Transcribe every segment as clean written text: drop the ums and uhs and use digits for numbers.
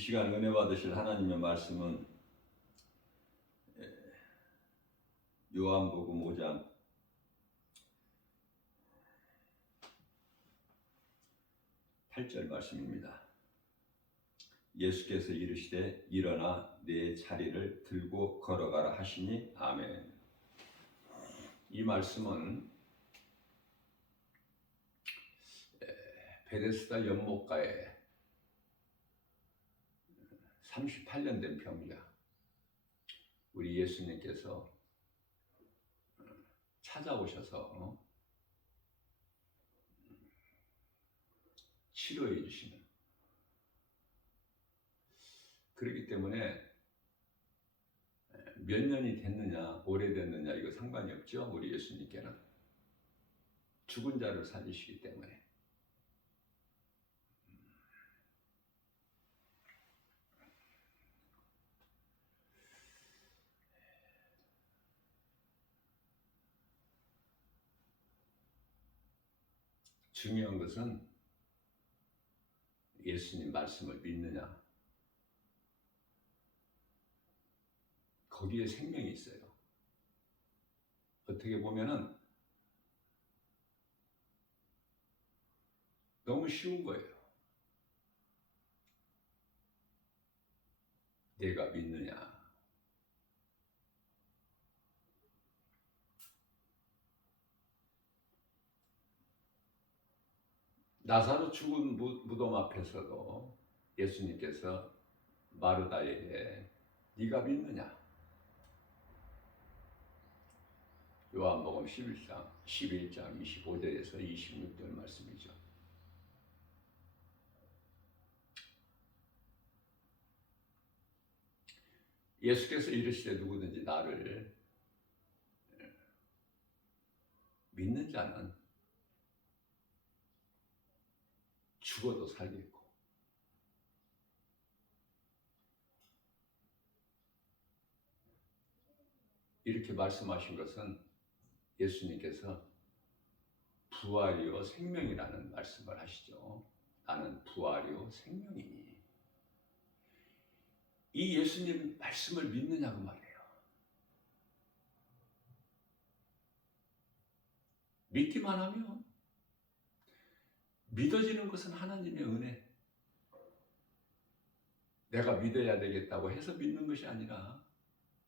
시간 은혜 받으실 하나님의 말씀은 요한복음 5장 8절 말씀입니다. 예수께서 이르시되 일어나 네 자리를 들고 걸어가라 하시니 아멘. 이 말씀은 베데스다 연못가에 38년 된 병자 우리 예수님께서 찾아오셔서 치료해 주시는, 그렇기 때문에 몇 년이 됐느냐 오래됐느냐 이거 상관이 없죠. 우리 예수님께는 죽은 자를 살리시기 때문에. 중요한 것은 예수님 말씀을 믿느냐, 거기에 생명이 있어요. 어떻게 보면은 너무 쉬운 거예요. 내가 믿느냐. 나사로 죽은 무덤 앞에서도 예수님께서 마르다에게 네가 믿느냐? 요한복음 11장 25절에서 26절 말씀이죠. 예수께서 이르시되 누구든지 나를 믿는 자는 죽어도 살겠고 이렇게 말씀하신 것은 예수님께서 부활이요 생명이라는 말씀을 하시죠. 나는 부활이요 생명이니. 이 예수님 말씀을 믿느냐고 말이에요. 믿기만 하면 믿어지는 것은 하나님의 은혜. 내가 믿어야 되겠다고 해서 믿는 것이 아니라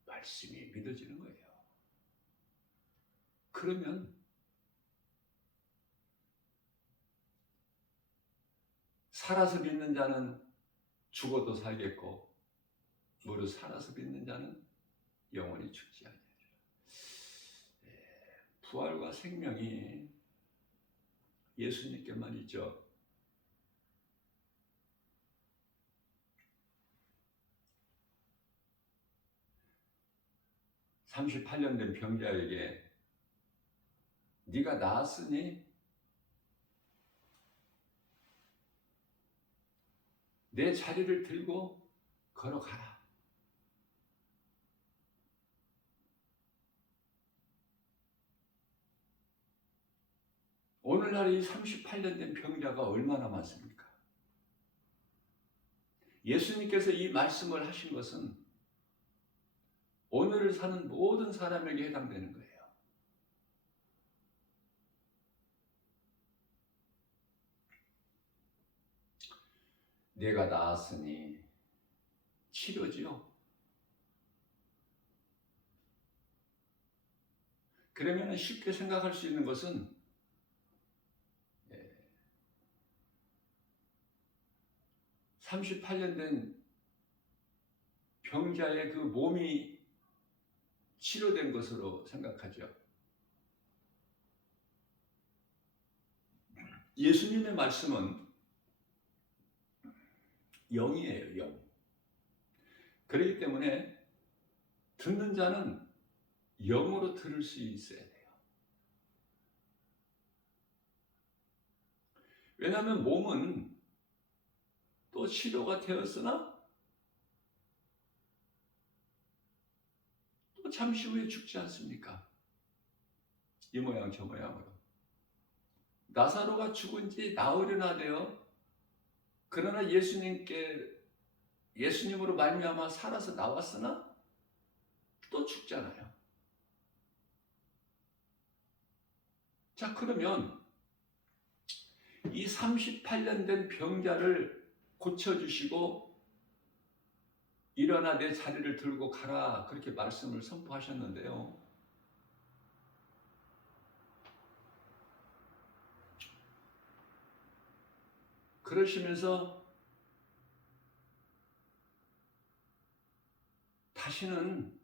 말씀이 믿어지는 거예요. 그러면 살아서 믿는 자는 죽어도 살겠고 무릇 살아서 믿는 자는 영원히 죽지 아니하리라. 부활과 생명이 예수님께만 있죠. (38년) 된 병자에게 네가 나았으니 내 자리를 들고 걸어가라. 오늘날 이 38년 된 병자가 얼마나 많습니까? 예수님께서 이 말씀을 하신 것은 오늘을 사는 모든 사람에게 해당되는 거예요. 내가 나았으니 치료지요. 그러면 쉽게 생각할 수 있는 것은 38년 된 병자의 그 몸이 치료된 것으로 생각하죠. 예수님의 말씀은 영이에요, 영. 그렇기 때문에 듣는 자는 영으로 들을 수 있어야 돼요. 왜냐하면 몸은 또 치료가 되었으나 또 잠시 후에 죽지 않습니까? 이 모양 저 모양으로. 나사로가 죽은 지 나흘이나 돼요. 그러나 예수님께 예수님으로 말미암아 살아서 나왔으나 또 죽잖아요. 자, 그러면 이 38년 된 병자를 고쳐주시고 일어나 내 자리를 들고 가라, 그렇게 말씀을 선포하셨는데요. 그러시면서 다시는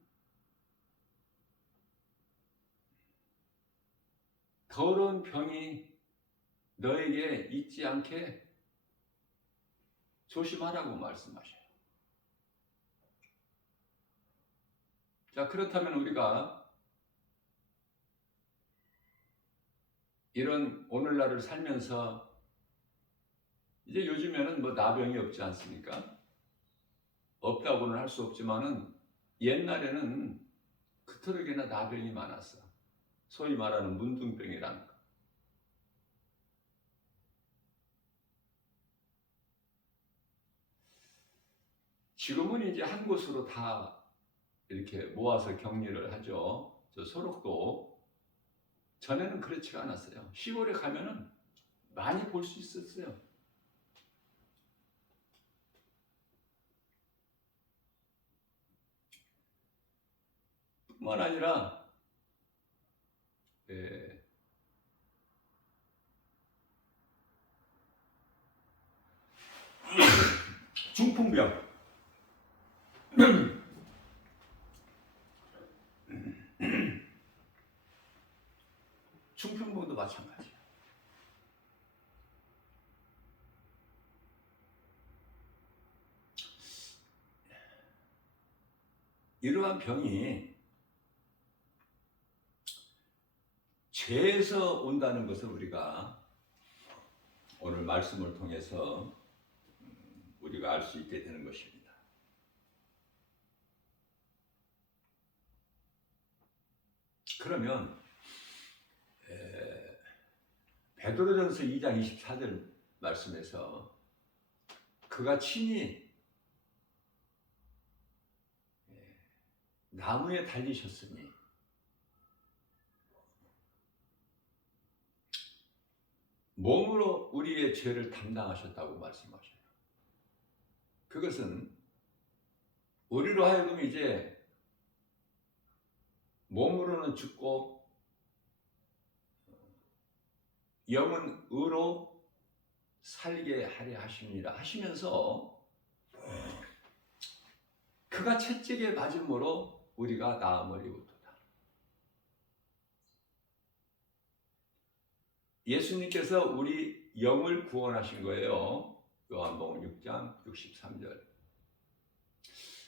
더러운 병이 너에게 있지 않게 조심하라고 말씀하셔요. 자, 그렇다면 우리가 이런 오늘날을 살면서 이제 요즘에는 뭐 나병이 없지 않습니까? 없다고는 할 수 없지만은 옛날에는 그토록이나 나병이 많았어. 소위 말하는 문둥병이라는 거. 지금은 이제 한 곳으로 다 이렇게 모아서 격리를 하죠. 저 소록도 전에는 그렇지가 않았어요. 시골에 가면은 많이 볼 수 있었어요. 뿐만 아니라 중풍병, 중풍병도 마찬가지예요. 이러한 병이 죄에서 온다는 것을 우리가 오늘 말씀을 통해서 우리가 알 수 있게 되는 것입니다. 그러면 베드로전서 2장 24절 말씀에서 그가 친히 나무에 달리셨으니 몸으로 우리의 죄를 담당하셨다고 말씀하셔요. 그것은 우리로 하여금 이제 몸으로는 죽고 영은 의로 살게 하려 하십니다 하시면서 그가 채찍에 맞음으로 우리가 나음을 입었도다. 예수님께서 우리 영을 구원하신 거예요. 요한복음 6장 63절.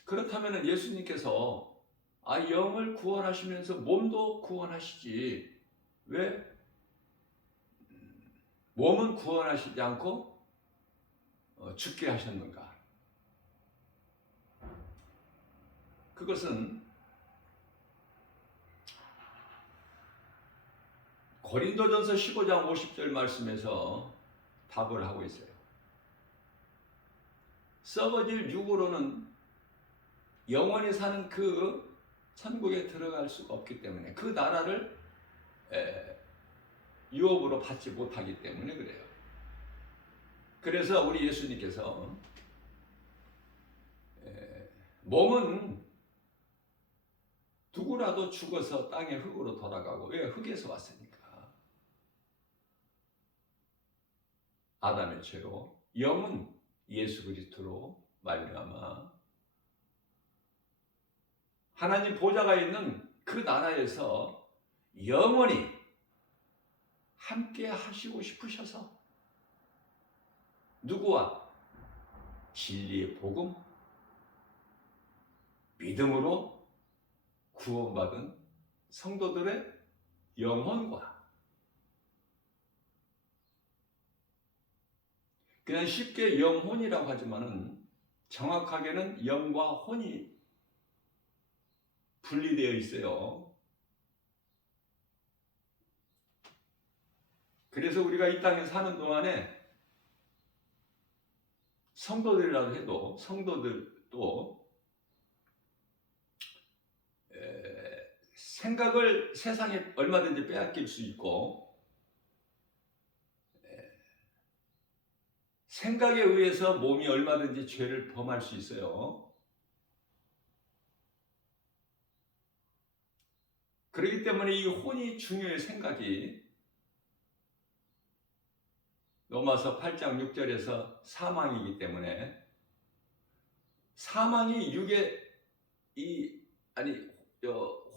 그렇다면 예수님께서 영을 구원하시면서 몸도 구원하시지 왜 몸은 구원하시지 않고 죽게 하셨는가? 그것은 고린도전서 15장 50절 말씀에서 답을 하고 있어요. 썩어질 육으로는 영원히 사는 그 천국에 들어갈 수가 없기 때문에 그 나라를 유업으로 받지 못하기 때문에 그래요. 그래서 우리 예수님께서 몸은 누구라도 죽어서 땅의 흙으로 돌아가고 왜 흙에서 왔으니까 아담의 죄로 영은 예수 그리스도로 말미암아 하나님 보좌가 있는 그 나라에서 영원히 함께 하시고 싶으셔서 누구와? 진리의 복음, 믿음으로 구원받은 성도들의 영혼과 그냥 쉽게 영혼이라고 하지만은 정확하게는 영과 혼이 분리되어 있어요. 그래서 우리가 이 땅에 사는 동안에 성도들이라고 해도 성도들도 생각을 세상에 얼마든지 빼앗길 수 있고 생각에 의해서 몸이 얼마든지 죄를 범할 수 있어요. 그렇기 때문에 이 혼이 중요해요. 생각이. 로마서 8장 6절에서 사망이기 때문에 사망이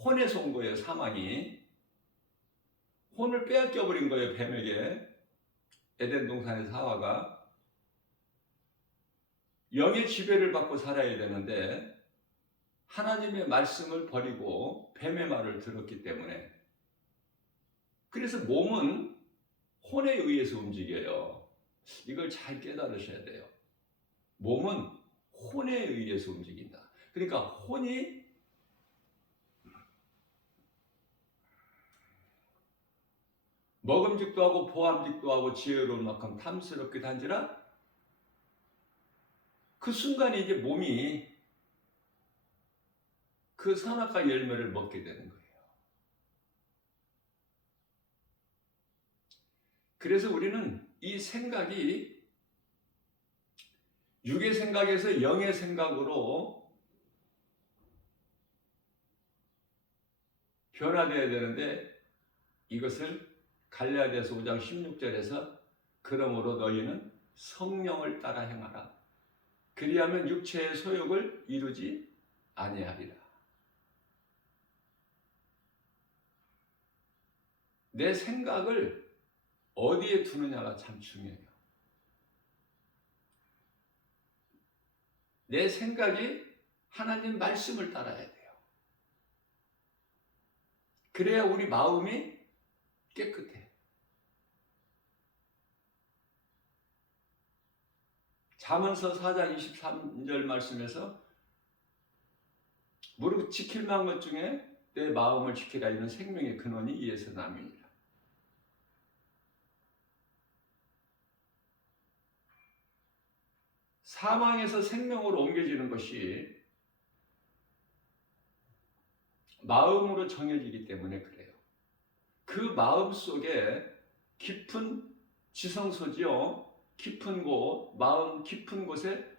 혼에서 온 거예요. 사망이 혼을 빼앗겨 버린 거예요. 뱀에게. 에덴 동산에서 하와가 영의 지배를 받고 살아야 되는데 하나님의 말씀을 버리고 뱀의 말을 들었기 때문에 그래서 몸은 혼에 의해서 움직여요. 이걸 잘 깨달으셔야 돼요. 몸은 혼에 의해서 움직인다. 그러니까 혼이 먹음직도 하고 보암직도 하고 지혜로운 만큼 탐스럽기도 한지라 그 순간에 이제 몸이 그 선악과 열매를 먹게 되는 거예요. 그래서 우리는 이 생각이 육의 생각에서 영의 생각으로 변화되어야 되는데 이것을 갈라디아서 5장 16절에서 그러므로 너희는 성령을 따라 행하라. 그리하면 육체의 소욕을 이루지 아니하리라. 내 생각을 어디에 두느냐가 참 중요해요. 내 생각이 하나님 말씀을 따라야 돼요. 그래야 우리 마음이 깨끗해. 잠언서 4장 23절 말씀에서 무릇 지킬 만한 것 중에 내 마음을 지키라. 이는 생명의 근원이 이에서 남이니라. 사망에서 생명으로 옮겨지는 것이 마음으로 정해지기 때문에 그래요. 그 마음 속에 깊은 지성소지요. 깊은 곳, 마음 깊은 곳에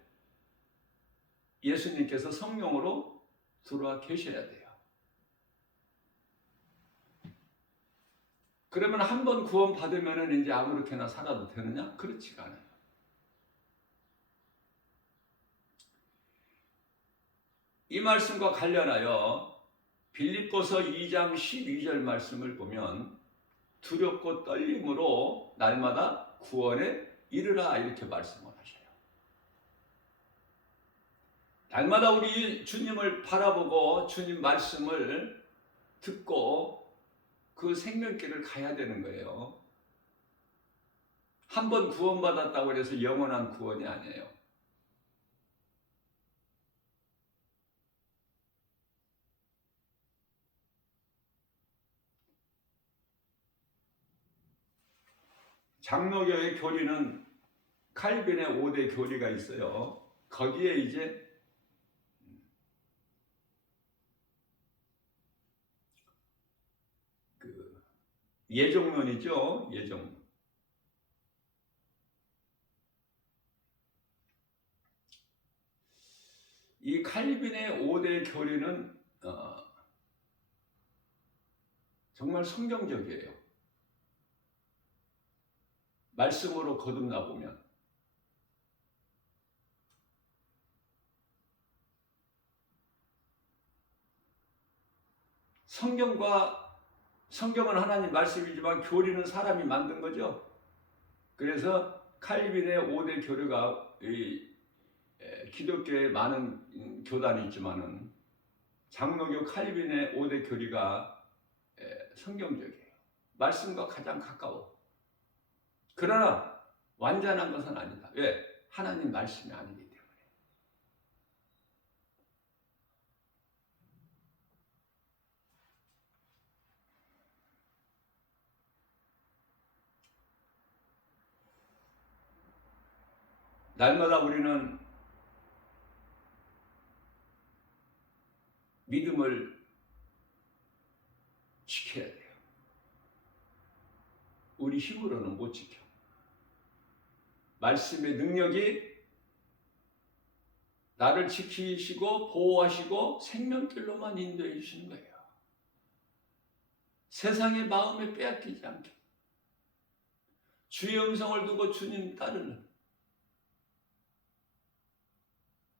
예수님께서 성령으로 들어와 계셔야 돼요. 그러면 한 번 구원 받으면 이제 아무렇게나 살아도 되느냐? 그렇지가 않아요. 이 말씀과 관련하여 빌립보서 2장 12절 말씀을 보면 두렵고 떨림으로 날마다 구원에 이르라 이렇게 말씀을 하셔요. 날마다 우리 주님을 바라보고 주님 말씀을 듣고 그 생명길을 가야 되는 거예요. 한 번 구원받았다고 해서 영원한 구원이 아니에요. 장로교의 교리는 칼빈의 5대 교리가 있어요. 거기에 이제 그 예정론이죠. 예정론. 이 칼빈의 5대 교리는 정말 성경적이에요. 말씀으로 거듭나 보면 성경은 하나님 말씀이지만 교리는 사람이 만든 거죠. 그래서 칼빈의 5대 교리가 기독교에 많은 교단이 있지만은 장로교 칼빈의 5대 교리가 성경적이에요. 말씀과 가장 가까워. 그러나 완전한 것은 아니다. 왜? 하나님 말씀이 아니기 때문에. 날마다 우리는 믿음을 지켜야 돼요. 우리 힘으로는 못 지켜. 말씀의 능력이 나를 지키시고 보호하시고 생명길로만 인도해 주시는 거예요. 세상의 마음에 빼앗기지 않게. 주의 음성을 두고 주님 따르는.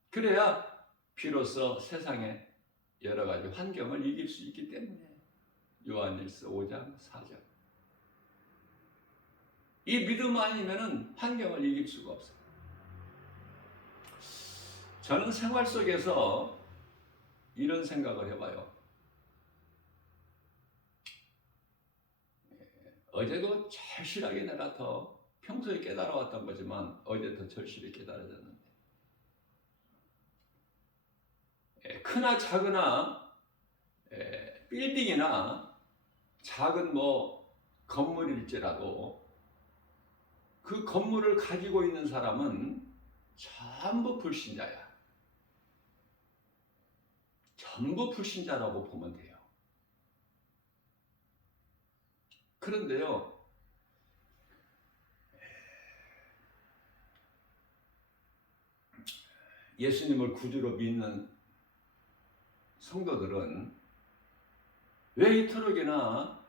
그래야 비로소 세상의 여러 가지 환경을 이길 수 있기 때문에. 요한일서 5장 4절. 이 믿음 아니면은 환경을 이길 수가 없어요. 저는 생활 속에서 이런 생각을 해봐요. 어제도 절실하게 내가 더 평소에 깨달아왔던 거지만 어제 더 절실히 깨달아졌는데, 크나 작으나 빌딩이나 작은 건물일지라도 그 건물을 가지고 있는 사람은 전부 불신자야. 전부 불신자라고 보면 돼요. 그런데요, 예수님을 구주로 믿는 성도들은 왜 이토록이나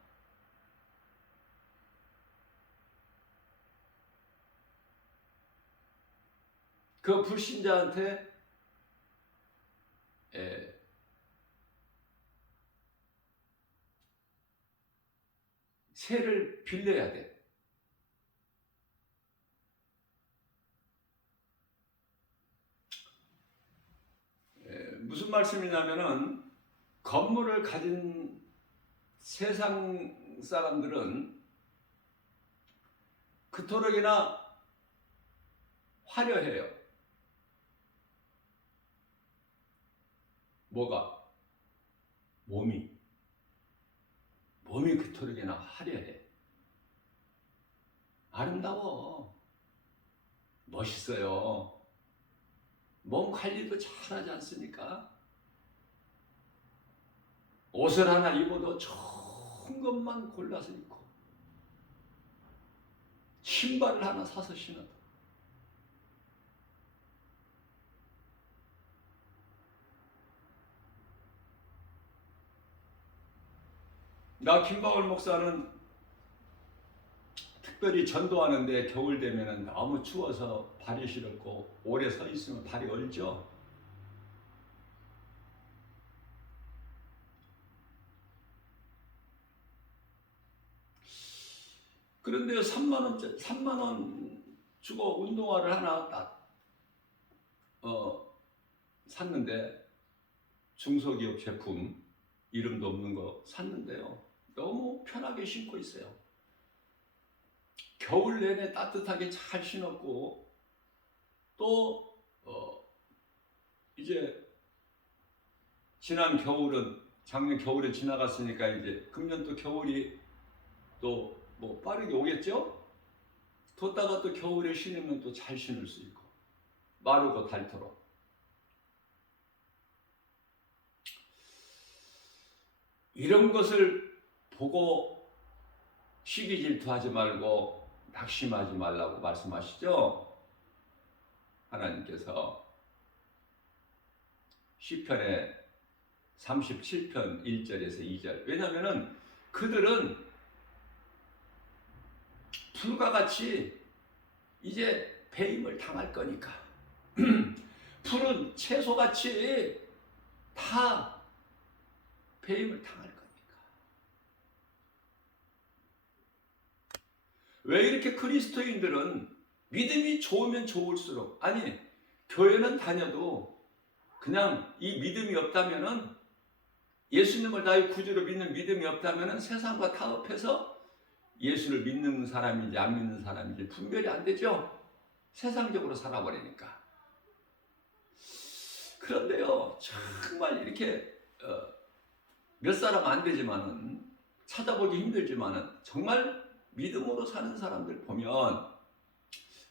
그 불신자한테 세를 빌려야 돼. 무슨 말씀이냐면은, 건물을 가진 세상 사람들은 그토록이나 화려해요. 뭐가? 몸이 그토록이나 화려해. 아름다워. 멋있어요. 몸 관리도 잘하지 않습니까? 옷을 하나 입어도 좋은 것만 골라서 입고, 신발을 하나 사서 신어도. 나 김박월 목사는 특별히 전도하는데 겨울 되면 너무 추워서 발이 시렵고 오래 서 있으면 발이 얼죠. 그런데 3만 원 주고 운동화를 하나 딱 샀는데, 중소기업 제품, 이름도 없는 거 샀는데요, 너무 편하게 신고 있어요. 겨울 내내 따뜻하게 잘 신었고, 또 이제 작년 겨울에 지나갔으니까 이제 금년 또 겨울이 또 빠르게 오겠죠? 뒀다가 또 겨울에 신으면 또 잘 신을 수 있고, 마르고 닳도록. 이런 것을 보고 시기 질투하지 말고 낙심하지 말라고 말씀하시죠? 하나님께서 시편의 37편 1절에서 2절. 왜냐하면 그들은 불과 같이 이제 배임을 당할 거니까. 풀은 채소같이 다 배임을 당할 거니까. 왜 이렇게 그리스도인들은 믿음이 좋으면 좋을수록, 아니 교회는 다녀도 그냥 이 믿음이 없다면은, 예수님을 나의 구주로 믿는 믿음이 없다면은 세상과 타협해서 예수를 믿는 사람인지 안 믿는 사람인지 분별이 안 되죠. 세상적으로 살아버리니까. 그런데요, 정말 이렇게 몇 사람 안 되지만은, 찾아보기 힘들지만은 정말 믿음으로 사는 사람들 보면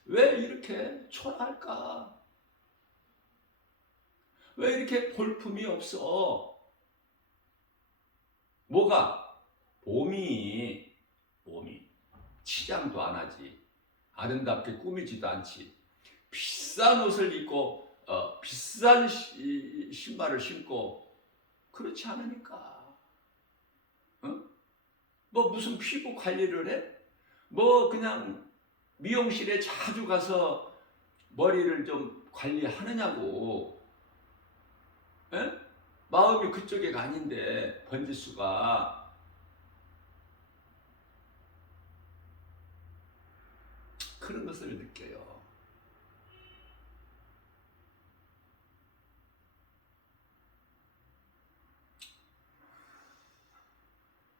왜 이렇게 초라할까? 왜 이렇게 볼품이 없어? 뭐가? 몸이 치장도 안 하지. 아름답게 꾸미지도 않지. 비싼 옷을 입고 비싼 신발을 신고 그렇지 않으니까. 어? 뭐 무슨 피부 관리를 해? 뭐 그냥 미용실에 자주 가서 머리를 좀 관리하느냐고. 에? 마음이 그쪽에가 아닌데 번지수가. 그런 것을 느껴요.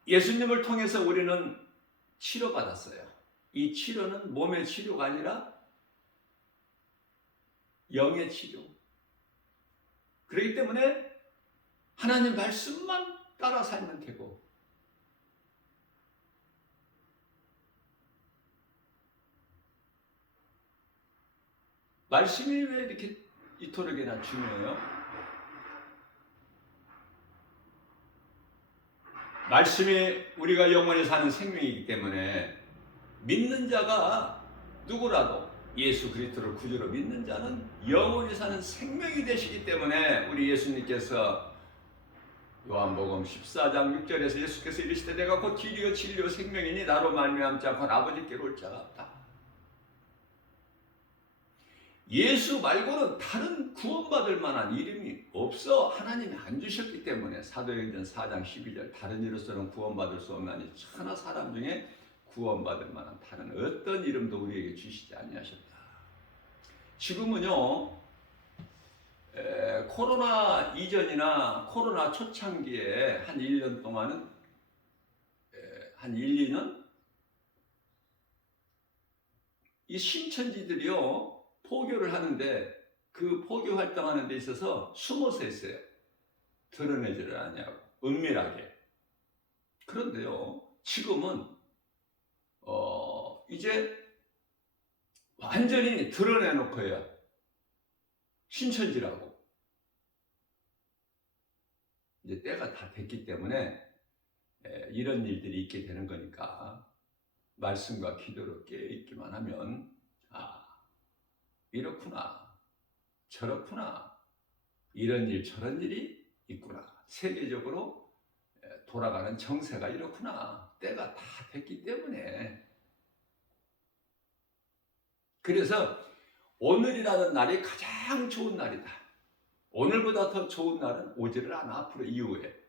예수님을 통해서 우리는 치료받았어요. 이 치료는 몸의 치료가 아니라 영의 치료. 그렇기 때문에 하나님 말씀만 따라 살면 되고, 말씀이 왜 이렇게 이토록이나 중요해요? 말씀이 우리가 영원히 사는 생명이기 때문에 믿는 자가 누구라도 예수 그리스도를 구주로 믿는 자는 영원히 사는 생명이 되시기 때문에 우리 예수님께서 요한복음 14장 6절에서 예수께서 이르시되 내가 곧 길이요 진리요 생명이니 나로 말미암지 않고는 아버지께로 올 자가 없다. 예수 말고는 다른 구원받을 만한 이름이 없어. 하나님이 안 주셨기 때문에. 사도행전 4장 12절 다른 이로서는 구원받을 수 없나니 천하 사람 중에 구원받을 만한 다른 어떤 이름도 우리에게 주시지 아니하셨다. 지금은요 코로나 이전이나 코로나 초창기에 한 1년 동안은 한 1, 2년 이 신천지들이요 포교를 하는데 그 포교 활동하는 데 있어서 숨어서 했어요. 드러내지를 않냐고 은밀하게. 그런데요 지금은 이제 완전히 드러내놓고요 신천지라고. 이제 때가 다 됐기 때문에 이런 일들이 있게 되는 거니까 말씀과 기도로 깨어있기만 하면 이렇구나 저렇구나 이런 일 저런 일이 있구나 세계적으로 돌아가는 정세가 이렇구나 때가 다 됐기 때문에. 그래서 오늘이라는 날이 가장 좋은 날이다. 오늘보다 더 좋은 날은 오지를 않아. 앞으로 이후에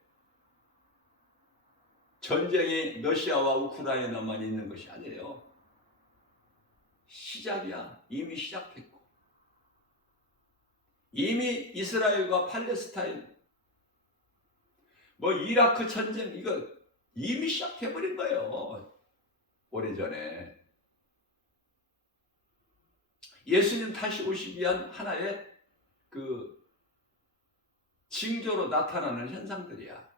전쟁이 러시아와 우크라이나만 있는 것이 아니에요. 시작이야. 이미 시작했고 이미 이스라엘과 팔레스타인 뭐 이라크 전쟁 이거 이미 시작해버린 거예요. 오래전에 예수님 다시 오시기 위한 하나의 그 징조로 나타나는 현상들이야.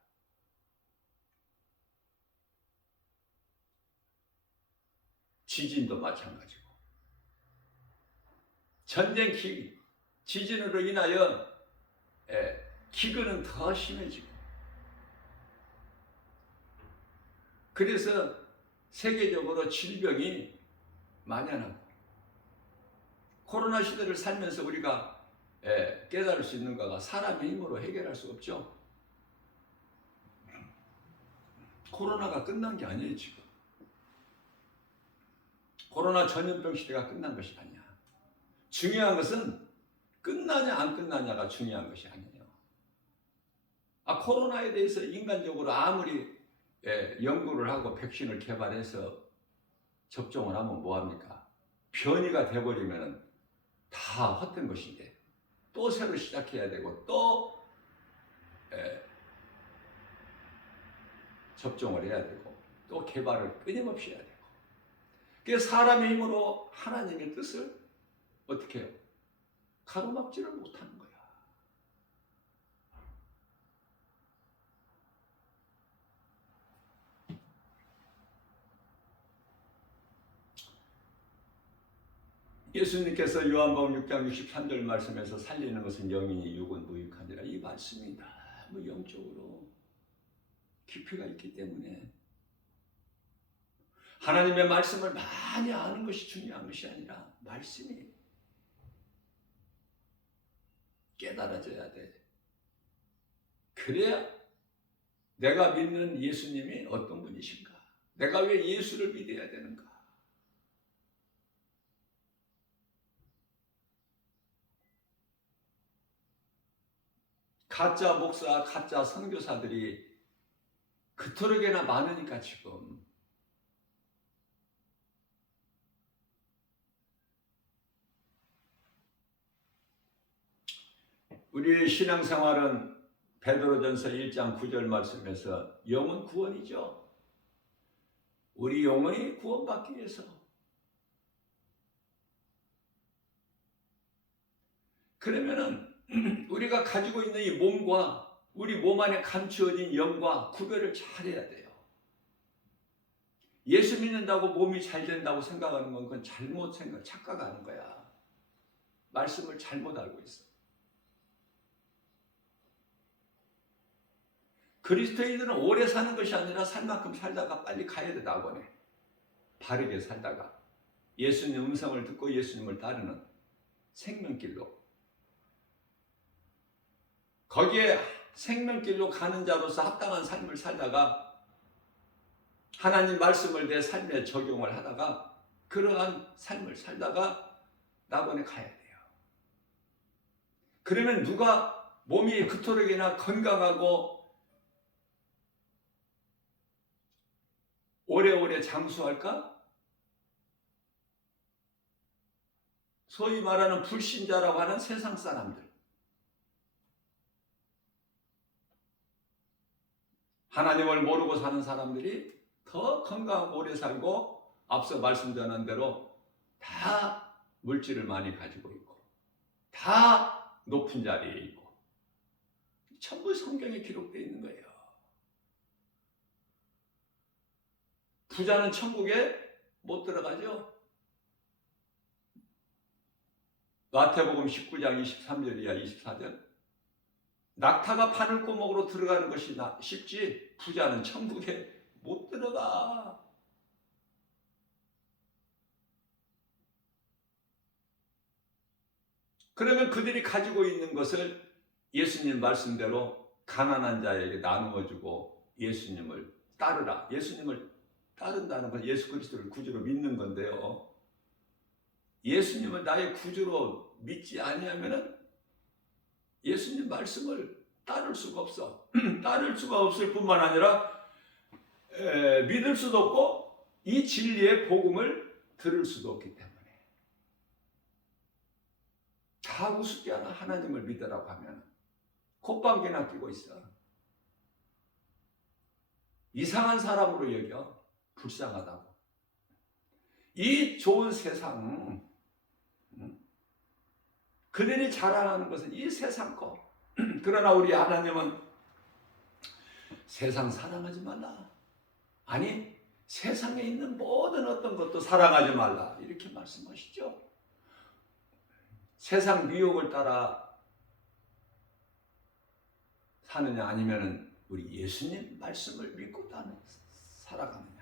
지진도 마찬가지고 전쟁 지진으로 인하여 기근은 더 심해지고 그래서 세계적으로 질병이 만연하고 코로나 시대를 살면서 우리가 깨달을 수 있는 거가 사람의 힘으로 해결할 수 없죠. 코로나가 끝난 게 아니에요. 지금 코로나 전염병 시대가 끝난 것이 아니야. 중요한 것은 끝나냐 안 끝나냐가 중요한 것이 아니에요. 코로나에 대해서 인간적으로 아무리 연구를 하고 백신을 개발해서 접종을 하면 뭐합니까? 변이가 돼버리면 다 헛된 것인데 또 새로 시작해야 되고 또 접종을 해야 되고 또 개발을 끊임없이 해야 되고 그래서 사람의 힘으로 하나님의 뜻을 어떻게 해요? 가로막지를 못하는 거야. 예수님께서 요한복음 6장 63절 말씀에서 살리는 것은 영이니 육은 무익하니라. 이 말씀이 너무 영적으로 깊이가 있기 때문에 하나님의 말씀을 많이 아는 것이 중요한 것이 아니라 말씀이 깨달아져야 돼. 그래야 내가 믿는 예수님이 어떤 분이신가? 내가 왜 예수를 믿어야 되는가? 가짜 목사, 가짜 선교사들이 그토록이나 많으니까 지금 우리의 신앙생활은 베드로전서 1장 9절 말씀에서 영은 구원이죠. 우리 영혼이 구원받기 위해서. 그러면은 우리가 가지고 있는 이 몸과 우리 몸 안에 감추어진 영과 구별을 잘해야 돼요. 예수 믿는다고 몸이 잘 된다고 생각하는 건 그건 잘못 착각하는 거야. 말씀을 잘못 알고 있어. 그리스도인들은 오래 사는 것이 아니라 살 만큼 살다가 빨리 가야 돼. 낙원에 바르게 살다가 예수님 음성을 듣고 예수님을 따르는 생명길로, 거기에 생명길로 가는 자로서 합당한 삶을 살다가 하나님 말씀을 내 삶에 적용을 하다가 그러한 삶을 살다가 낙원에 가야 돼요. 그러면 누가 몸이 그토록이나 건강하고 오래오래 장수할까? 소위 말하는 불신자라고 하는 세상 사람들. 하나님을 모르고 사는 사람들이 더 건강하고 오래 살고 앞서 말씀드린 대로 다 물질을 많이 가지고 있고 다 높은 자리에 있고 전부 성경에 기록되어 있는 거예요. 부자는 천국에 못 들어가죠. 마태복음 19장 23절이야 24절. 낙타가 바늘구멍으로 들어가는 것이 쉽지 부자는 천국에 못 들어가. 그러면 그들이 가지고 있는 것을 예수님 말씀대로 가난한 자에게 나누어 주고 예수님을 따르라. 예수님을 따른다는 건 예수 그리스도를 구주로 믿는 건데요. 예수님을 나의 구주로 믿지 아니하면은 예수님 말씀을 따를 수가 없어. 따를 수가 없을 뿐만 아니라 믿을 수도 없고 이 진리의 복음을 들을 수도 없기 때문에 다 우습게 하나 하나님을 믿으라고 하면 콧방귀나 끼고 있어. 이상한 사람으로 여겨. 불쌍하다고. 이 좋은 세상, 그들이 자랑하는 것은 이 세상 거. 그러나 우리 하나님은 세상 사랑하지 말라. 아니, 세상에 있는 모든 어떤 것도 사랑하지 말라. 이렇게 말씀하시죠. 세상 미혹을 따라 사느냐 아니면 우리 예수님 말씀을 믿고 살아가느냐.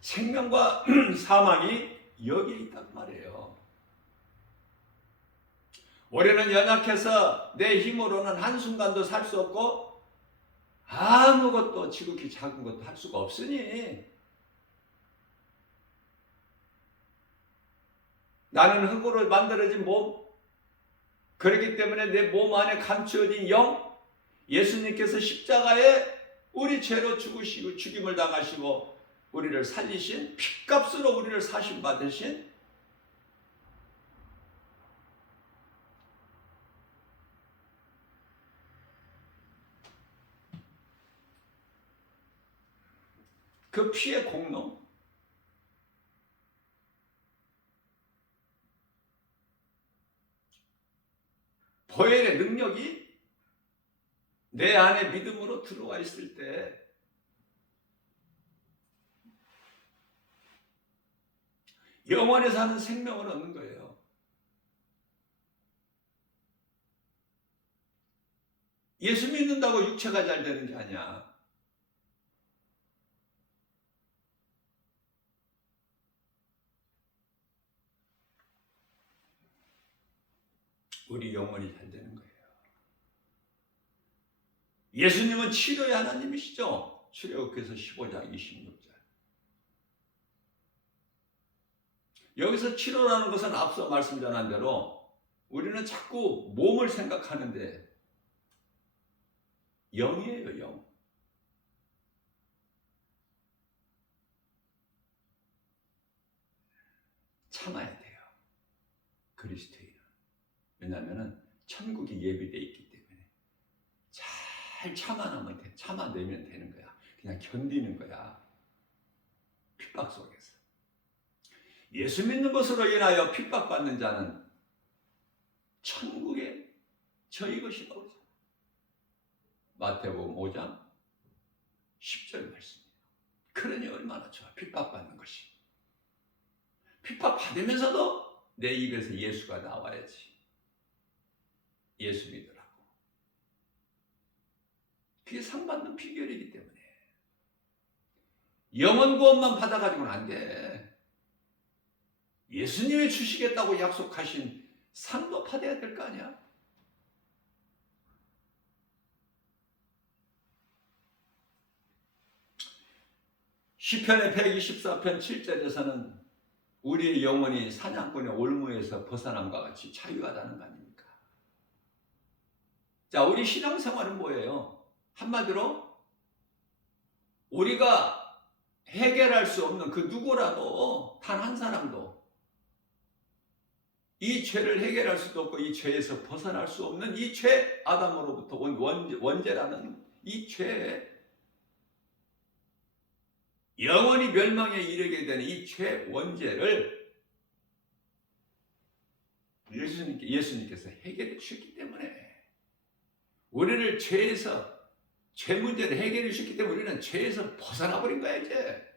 생명과 사망이 여기에 있단 말이에요. 우리는 연약해서 내 힘으로는 한순간도 살 수 없고 아무것도 지극히 작은 것도 할 수가 없으니 나는 흙으로 만들어진 몸, 그렇기 때문에 내 몸 안에 감추어진 영, 예수님께서 십자가에 우리 죄로 죽으시고 죽임을 당하시고 우리를 살리신, 핏값으로 우리를 사심받으신 그 피의 공로, 보혈의 능력이 내 안에 믿음으로 들어와 있을 때 영원히 사는 생명을 얻는 거예요. 예수 믿는다고 육체가 잘 되는 게 아니야. 우리 영혼이 잘 되는 거예요. 예수님은 치료의 하나님이시죠. 출애굽기서 15장 26절. 여기서 치료라는 것은 앞서 말씀 전한 대로 우리는 자꾸 몸을 생각하는데 영이에요, 영. 참아야 돼요. 그리스도인은. 왜냐하면 천국이 예비되어 있기 때문에 잘 참아내면 돼. 참아내면 되는 거야. 그냥 견디는 거야. 핍박 속에서. 예수 믿는 것으로 인하여 핍박받는 자는 천국에 저희 것이라고 그러죠. 마태복음 5장 10절 말씀이에요. 그러니 얼마나 좋아. 핍박받는 것이. 핍박받으면서도 내 입에서 예수가 나와야지. 예수 믿으라고. 그게 상 받는 비결이기 때문에. 영원 구원만 받아가지고는 안 돼. 예수님이 주시겠다고 약속하신 상도 받아야 될 거 아니야? 시편의 124편 7절에서는 우리의 영혼이 사냥꾼의 올무에서 벗어남과 같이 자유하다는 거 아닙니까? 자, 우리 신앙생활은 뭐예요? 한마디로 우리가 해결할 수 없는 그 누구라도 단 한 사람도 이 죄를 해결할 수도 없고 이 죄에서 벗어날 수 없는 이 죄, 아담으로부터 온 원죄라는 이 죄에 영원히 멸망에 이르게 되는 이 죄 원죄를 예수님께서 해결해 주셨기 때문에 우리를 죄에서 죄 문제를 해결해 주셨기 때문에 우리는 죄에서 벗어나 버린 거야 이제.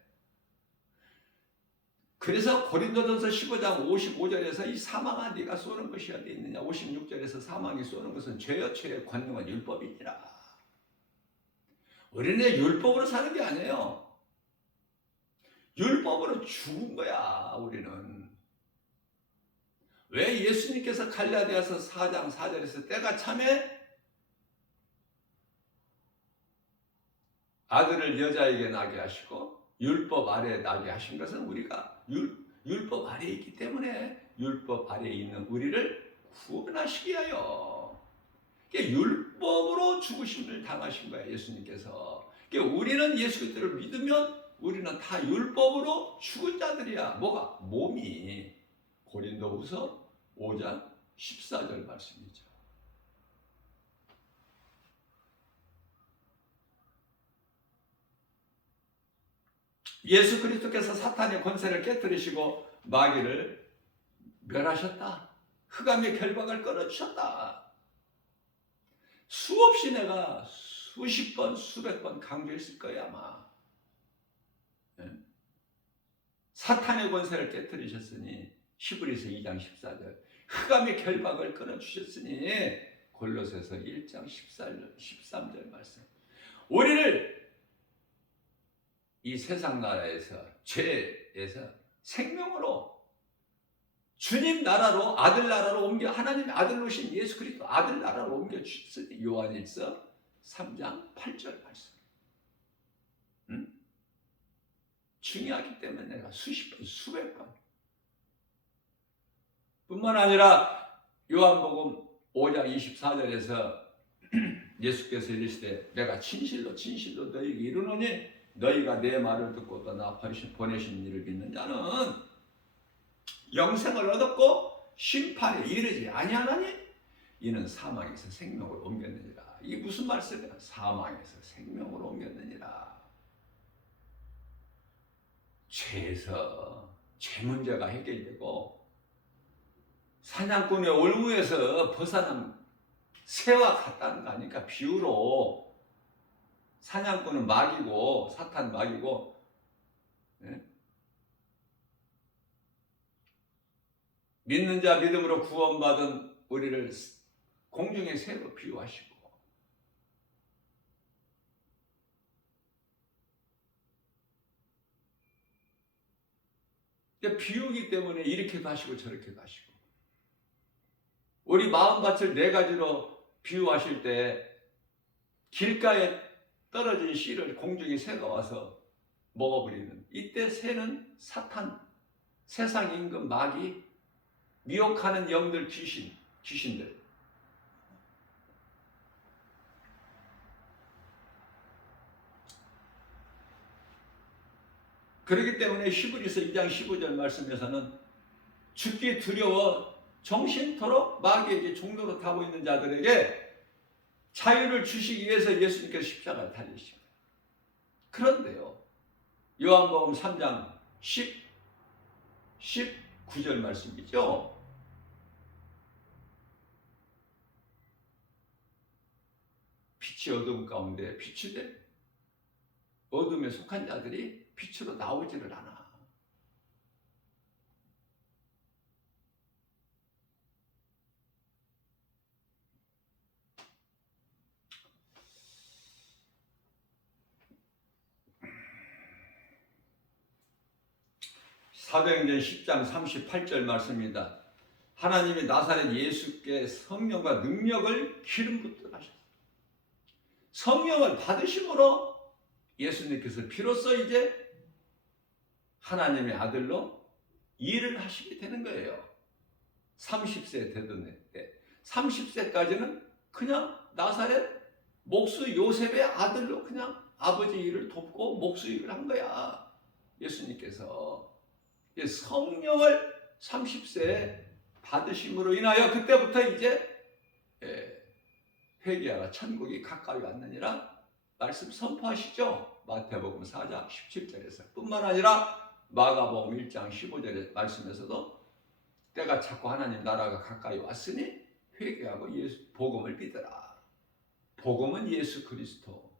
그래서 고린도전서 15장 55절에서 이 사망아 네가 쏘는 것이 어디 있느냐, 56절에서 사망이 쏘는 것은 죄여 죄의 권능은 율법이니라. 우리는 율법으로 사는 게 아니에요. 율법으로 죽은 거야 우리는. 왜 예수님께서 갈라디아서 4장 4절에서 때가 참에 아들을 여자에게 낳게 하시고 율법 아래에 나게 하신 것은 우리가 율법 아래에 있기 때문에 율법 아래에 있는 우리를 구원하시기 위하여 율법으로 죽으심을 당하신 거예요 예수님께서. 우리는 예수 그리스도를 믿으면 우리는 다 율법으로 죽은 자들이야. 뭐가? 몸이. 고린도후서 5장 14절 말씀이죠. 예수 그리스도께서 사탄의 권세를 깨뜨리시고 마귀를 멸하셨다. 흑암의 결박을 끊어주셨다. 수없이 내가 수십 번, 수백 번 강조했을 거야 아마. 사탄의 권세를 깨뜨리셨으니 히브리서 2장 14절 흑암의 결박을 끊어주셨으니 골로새서 1장 13절 말씀. 우리를 이 세상 나라에서 죄에서 생명으로 주님 나라로 아들 나라로 옮겨 하나님의 아들로 오신 예수 그리스도 아들 나라로 옮겨 주셨으니 요한일서 3장 8절 말씀. 중요하기 때문에 내가 수십 번 수백 번 뿐만 아니라 요한복음 5장 24절에서 예수께서 이르시되 내가 진실로 너희에게 이르노니 너희가 내 말을 듣고 또 나 보내신 이를 믿는 자는 영생을 얻었고 심판에 이르지 아니하나니 이는 사망에서 생명으로 옮겼느니라. 이게 무슨 말씀이야? 사망에서 생명으로 옮겼느니라. 죄에서 죄 문제가 해결되고 사냥꾼의 올무에서 벗어난 새와 같다는 거 아닙니까? 비유로 사냥꾼은 마귀고 사탄 마귀고 믿는 자 믿음으로 구원받은 우리를 공중의 새로 비유하시고 비유기 때문에 이렇게도 하시고 저렇게도 하시고 우리 마음밭을 네 가지로 비유하실 때 길가에 떨어진 씨를 공중의 새가 와서 먹어버리는 이때 새는 사탄, 세상 임금 마귀, 미혹하는 영들 귀신들 그렇기 때문에 히브리서 2장 15절 말씀에서는 죽기 두려워 정신토록 마귀에게 종로로 타고 있는 자들에게 자유를 주시기 위해서 예수님께서 십자가를 달리신 거예요. 그런데요, 요한복음 3장 19절 말씀이죠. 빛이 어둠 가운데 비추되 어둠에 속한 자들이 빛으로 나오지를 않아. 사도행전 10장 38절 말씀입니다. 하나님이 나사렛 예수께 성령과 능력을 기름 붓도록 하셨어요. 성령을 받으심으로 예수님께서 비로소 이제 하나님의 아들로 일을 하시게 되는 거예요. 30세 되던 때 30세까지는 그냥 나사렛 목수 요셉의 아들로 그냥 아버지 일을 돕고 목수 일을 한 거야. 예수님께서 성령을 30세에 받으심으로 인하여 그때부터 이제 회개하라 천국이 가까이 왔느니라 말씀 선포하시죠. 마태복음 4장 17절에서 뿐만 아니라 마가복음 1장 15절의 말씀에서도 때가 찼고 하나님 나라가 가까이 왔으니 회개하고 예수 복음을 믿어라. 복음은 예수 그리스도.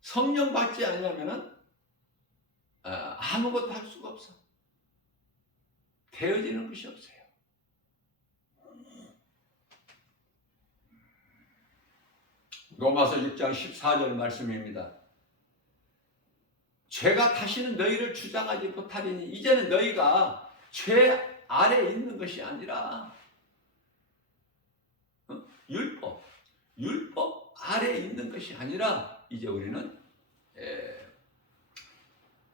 성령 받지 않으면은 아무것도 할 수가 없어. 되어지는 것이 없어요. 로마서 6장 14절 말씀입니다. 죄가 다시는 너희를 주장하지 못하리니 이제는 너희가 죄 아래에 있는 것이 아니라 율법 아래에 있는 것이 아니라 이제 우리는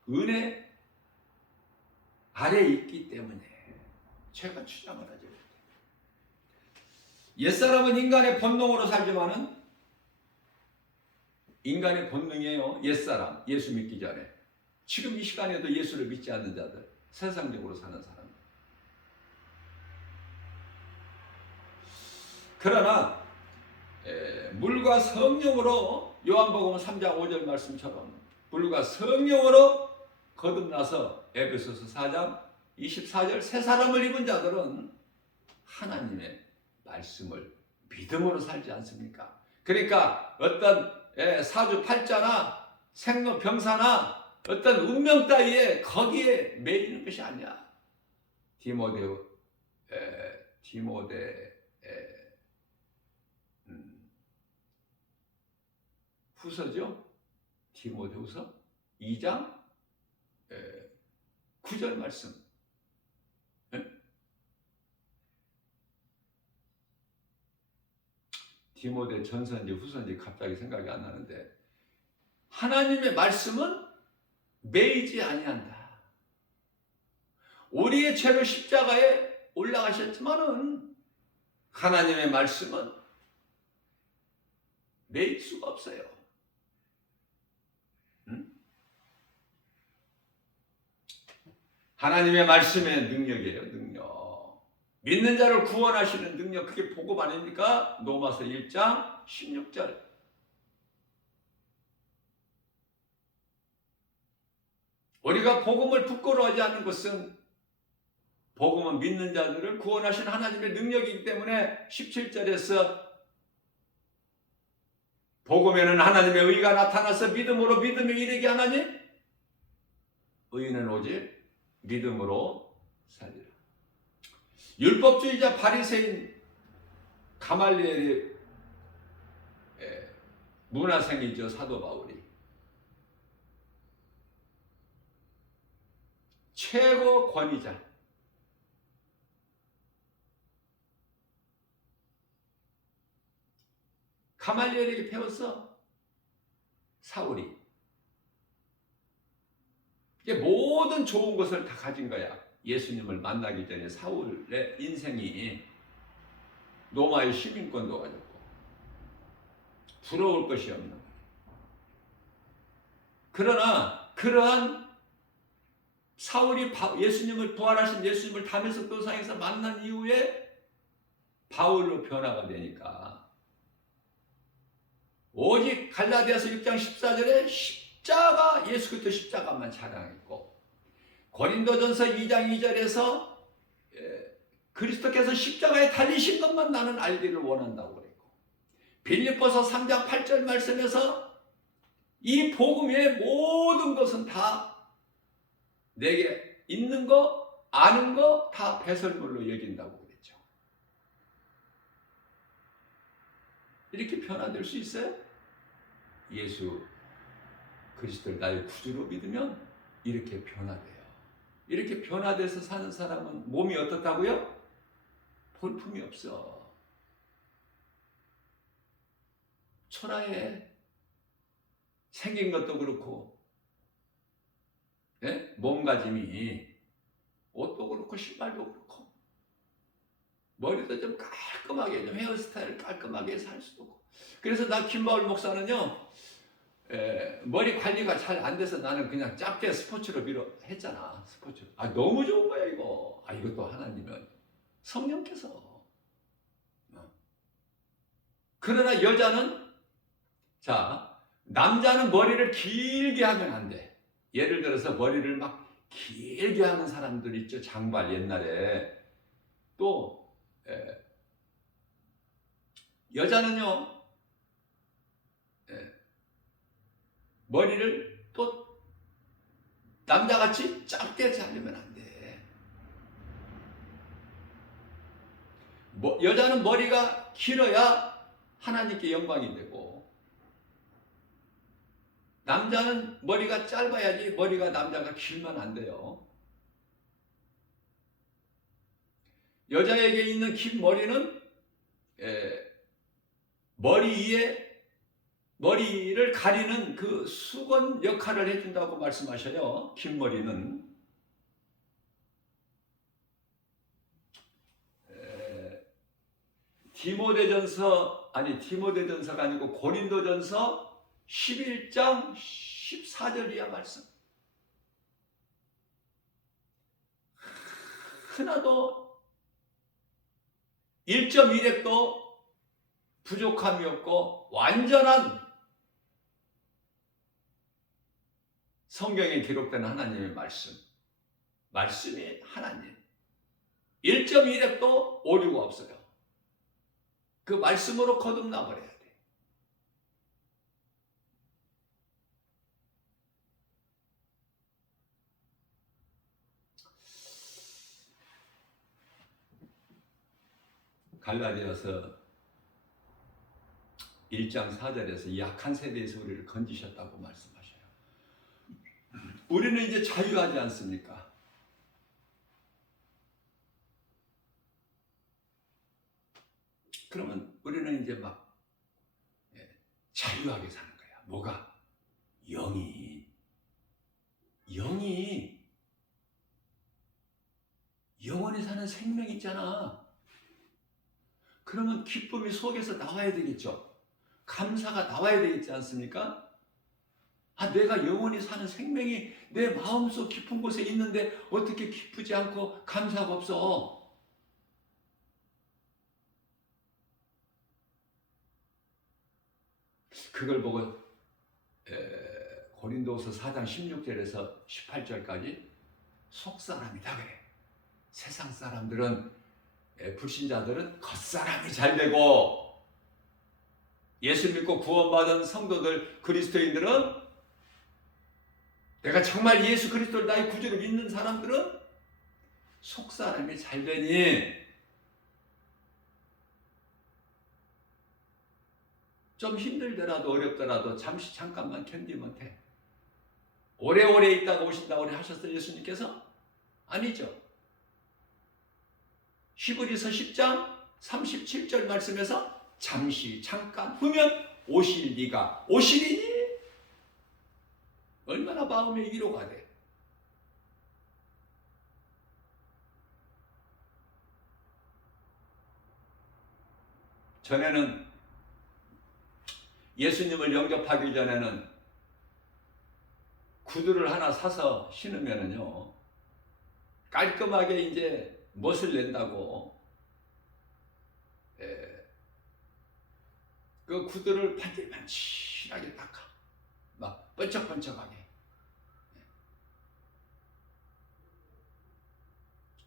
은혜 아래에 있기 때문에 죄가 주장을 하죠. 옛사람은 인간의 본능으로 살지만은 인간의 본능이에요. 옛사람, 예수 믿기 전에. 지금 이 시간에도 예수를 믿지 않는 자들, 세상적으로 사는 사람. 그러나 물과 성령으로 요한복음 3장 5절 말씀처럼 물과 성령으로 거듭나서 에베소서 4장 24절 새 사람을 입은 자들은 하나님의 말씀을 믿음으로 살지 않습니까? 그러니까 어떤 사주팔자나 생로병사나 어떤 운명 따위에 거기에 매이는 것이 아니야. 후서죠. 디모데후서 2장 9절 말씀. 디모데 전서인지 후서인지 갑자기 생각이 안 나는데 하나님의 말씀은 매이지 아니한다. 우리의 죄로 십자가에 올라가셨지만은 하나님의 말씀은 매일 수가 없어요. 하나님의 말씀의 능력이에요. 능력. 믿는 자를 구원하시는 능력, 그게 복음 아닙니까? 로마서 1장 16절. 우리가 복음을 부끄러워하지 않는 것은 복음은 믿는 자들을 구원하신 하나님의 능력이기 때문에 17절에서 복음에는 하나님의 의가 나타나서 믿음으로 믿음에 이르게 하나니 의인은 오직 믿음으로 살리라. 율법주의자 바리새인 가말리엘이 문화생이죠. 사도 바울이 최고 권위자, 가말리엘에게 배웠어. 사울이 이게 모든 좋은 것을 다 가진 거야. 예수님을 만나기 전에 사울의 인생이 로마의 시민권도 가졌고 부러울 것이 없는 거예요. 그러나 그러한 사울이 예수님을, 부활하신 예수님을 담에서 도상에서 만난 이후에 바울로 변화가 되니까 오직 갈라디아서 6장 14절에 십자가, 예수 그리스도 십자가만 자랑했고, 고린도전서 2장 2절에서 그리스도께서 십자가에 달리신 것만 나는 알기를 원한다고 그랬고, 빌립보서 3장 8절 말씀에서 이 복음의 모든 것은 다 내게 있는 거, 아는 거 다 배설물로 여긴다고 그랬죠. 이렇게 변화될 수 있어요? 예수 그리스도를 나의 구주로 믿으면 이렇게 변화돼요. 이렇게 변화돼서 사는 사람은 몸이 어떻다고요? 볼품이 없어. 초라해. 생긴 것도 그렇고, 예? 몸가짐이, 옷도 그렇고 신발도 그렇고, 머리도 좀 깔끔하게, 좀 헤어스타일 깔끔하게 살 수도 없고. 그래서 나 김바울 목사는요, 머리 관리가 잘 안 돼서 나는 그냥 짧게 스포츠로 했잖아. 스포츠로. 너무 좋은 거야 이거. 이것도 하나님은 성령께서. 그러나 여자는, 남자는 머리를 길게 하면 안 돼. 예를 들어서 머리를 막 길게 하는 사람들 있죠. 장발 옛날에. 또 여자는요, 머리를 또 남자같이 짧게 자르면 안 돼. 여자는 머리가 길어야 하나님께 영광이 되고, 남자는 머리가 짧아야지 머리가 남자가 길면 안 돼요. 여자에게 있는 긴 머리는 머리 위에 머리를 가리는 그 수건 역할을 해준다고 말씀하셔요. 긴 머리는. 디모데전서가 아니고 고린도전서 11장 14절 이하 말씀. 하나도 1.1획도 부족함이 없고 완전한 성경에 기록된 하나님의 말씀이 하나님. 1.1획도 오류가 없어요. 그 말씀으로 거듭나 버려야 돼. 갈라디아서 1장 4절에서 약한 세대에서 우리를 건지셨다고 말씀하셔요. 우리는 이제 자유하지 않습니까? 그러면 우리는 이제 막 자유하게 사는 거야. 뭐가? 영이 영원히 사는 생명 있잖아. 그러면 기쁨이 속에서 나와야 되겠죠. 감사가 나와야 되겠지 않습니까? 내가 영원히 사는 생명이 내 마음속 깊은 곳에 있는데 어떻게 기쁘지 않고 감사가 없어? 그걸 보고 고린도서 4장 16절에서 18절까지 속사람이다 그래. 세상 사람들은, 불신자들은 겉사람이 잘 되고, 예수 믿고 구원받은 성도들, 그리스도인들은 내가 정말 예수 그리스도를 나의 구주로 믿는 사람들은 속사람이 잘 되니 좀 힘들더라도 어렵더라도 잠시 잠깐만 견디면 돼. 오래오래 있다가 오신다고 하셨어요, 예수님께서? 아니죠. 히브리서 10장 37절 말씀에서 잠시 잠깐 후면 오실 네가 오시리니 얼마나 마음의 위로가 돼. 전에는 예수님을 영접하기 전에는 구두를 하나 사서 신으면은요 깔끔하게 이제 멋을 낸다고 그 구두를 반질반질하게 닦아 막 번쩍번쩍하게.